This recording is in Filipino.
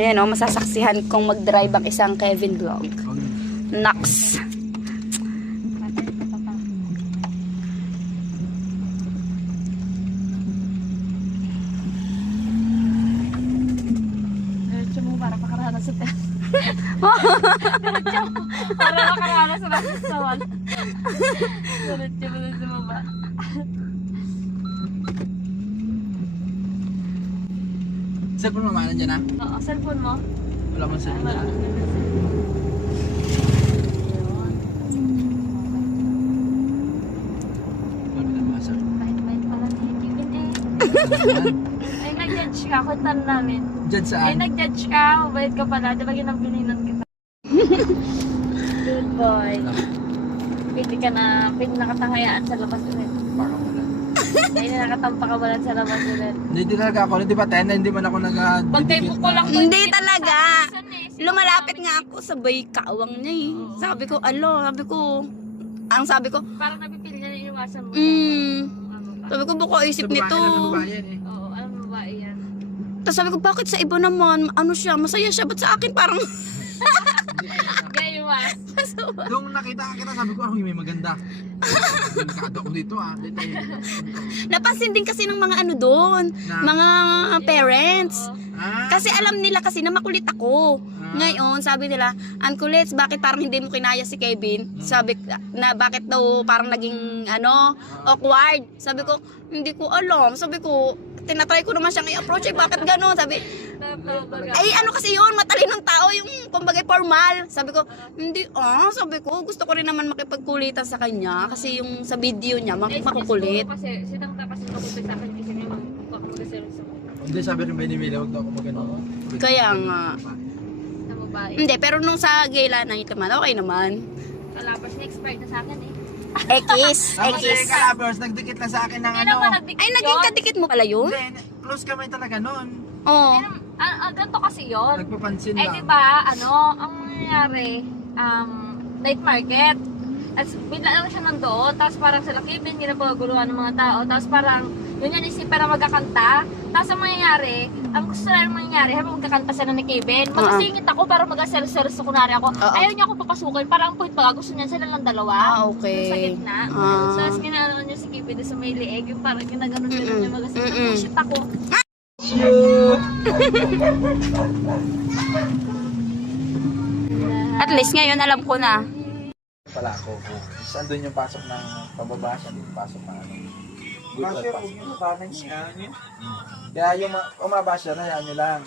Ayan o, masasaksihan kong mag-drive ang isang Kevin vlog. Nox. Diretso mo para makaranas sa test. Diretso mo para makaranas sa restawan. Diretso mo na sa baba. Cellphone mo, manan dyan ha? Oo, cellphone mo. Wala mong cellphone Wala. dyan. Lapitan mo, sir. Bait-bait pala ni Kevin eh. Ay, nag-judge ka. Kuntan namin. Dyan Ay, saan? nag-judge ka. Mabait ka pala. Di ba ginambilinan kita? Good boy. Pili ka na, pili nakatangayaan sa labas ulit. Baka wala. Ay, nakatampa ka wala sa labas ulit. Hindi talaga ako. Hindi ba 10 na hindi man ako Pagkay mo ko lang. Hindi talaga. Lumalapit nga ako, sabay kaawang niya eh. Sabi ko, sabi ko, Parang napipili niya na iniwasan mo. sabi ko, baka isip nito. Oo, alam mo ba yan? Tapos sabi ko, bakit sa iba naman, ano siya, masaya siya, ba't sa akin parang, Gaywas. Nung nakita kita, sabi ko, may maganda. Delikado ako dito ah. Dito napansin din kasi ng mga ano doon, mga parents. Kasi alam nila kasi na makulit ako. Ngayon, sabi nila, ang kulit, bakit parang hindi mo kinaya si Kevin? Sabi na bakit daw parang naging awkward. Sabi ko, hindi ko alam. Sabi ko, tinatry ko naman siyang i-approach, bakit gano'n? Sabi, ay ano kasi yun, matalinong tao yung kumbaga formal. Sabi ko, hindi sabi ko, gusto ko rin naman makipagkulitan sa kanya kasi yung sa video niya, makukulit. Kasi, sinang kasi makulit sa akin kasi may mga Hindi, sabi rin ba ni Mila, huwag na ako magano. Kaya nga. sa babae. Hindi, pero nung sa gala na ito naman, okay naman. Kalabas na expired na sa akin eh. Ekis, Tapos ekis. kalabers, nagdikit na sa akin ng Hindi ano. naman nagdikit Ay, naging yun. kadikit mo pala yun? Hindi, close kami talaga noon. Oo. Ganito kasi yun. Nagpapansin Eh lang. diba, ang nangyayari, night market. Tapos bigla lang siya nandoon, tapos parang sila Kevin, ginapaguluhan ng mga tao, tapos parang yun yan isip para magkakanta. Tapos ang mangyayari, ang gusto lang mangyayari, habang magkakanta sila ni Kevin, magsisingit ako para mag-asel-sel sa kunwari ako. Ayaw niya ako papasukin, parang ang point baga, gusto niya sila lang dalawa. Okay. Yung sa gitna. So, tapos ginano niya si Kevin doon sa may leeg, yung parang ginaganon niya mag-asel. Shit ako. At least ngayon alam ko na. Pala ako. Saan doon yung pasok ng pababa, saan yung pasok ng ano. Good pasok. Kaya yung umabasya na yan nyo lang.